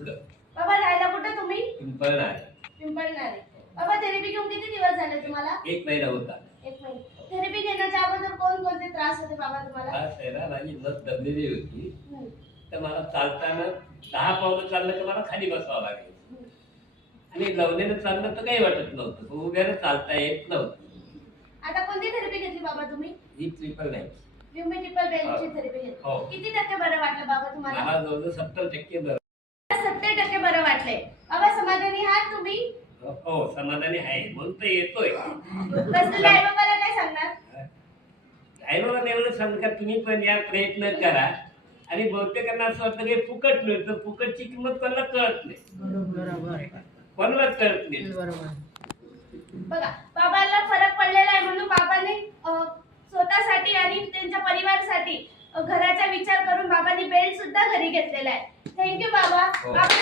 बाबा राहायला कुठे तुम्ही? पिंपळनार. पिंपळनार. बाबा थेरपी घेऊन किती दिवस झाले तुम्हाला? 1 महिना होता. 1 महिना. थेरपी घेण्याच्या अगोदर कोणकोणते त्रास होते बाबा तुम्हाला? त्रास आहे ना, माझी नस दबलेली होती. तर मला चालताना 10 पावलं चाललं तर मला खाली बसावं लागायचं. आणि लवण्यानं चाललं तर काही वाटत नव्हतं, उभ्यानं चालता येत नव्हतं. आता कोणती थेरपी घेतली बाबा तुम्ही? ही ट्रिपल नाही. ट्रिपल बेलची थेरपी घेतली. हो. किती टक्के बरं वाटलं बाबा तुम्हाला? मला जवळजवळ 70% बरं. 70% बरं वाटले. बाबा समाधानी आहात तुम्ही? हो, समाधानी आहे म्हणून तर येतोय. बसलेल्या आई बाबाला काय सांगणार? आई बाबांना एवढं सांग का तुम्ही पण या प्रयत्न करा. आणि बहुतेकांना असं वाटतं की फुकट मिळतं, फुकटची किंमत कोणाला कळत नाही. कोणालाच कळत नाही. बघा बाबाला फरक पडलेला आहे म्हणून बाबांनी स्वतःसाठी आणि त्यांच्या परिवारासाठी घराचा विचार करून बाबांनी बेल्ट सुद्धा घरी घेतलेला आहे. थँक्यू बाबा. हो. बाबा